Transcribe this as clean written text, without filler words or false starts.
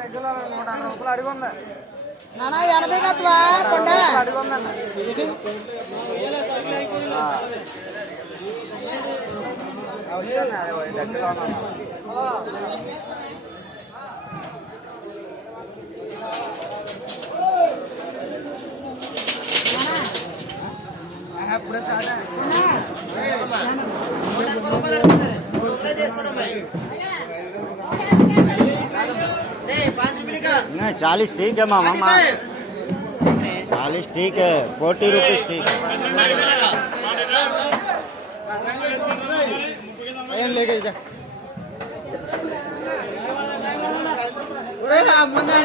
దగ్గరలో 150 రూపాయలు అడుగుంది నానా 80 కట్టవా కొండ అడుగుందన్న దగ్గరలో पूरा चाहता है 40 ठीक है मामा 40 ठीक है 40 रुपीज ठीक है लेके जा అమ్మన్నా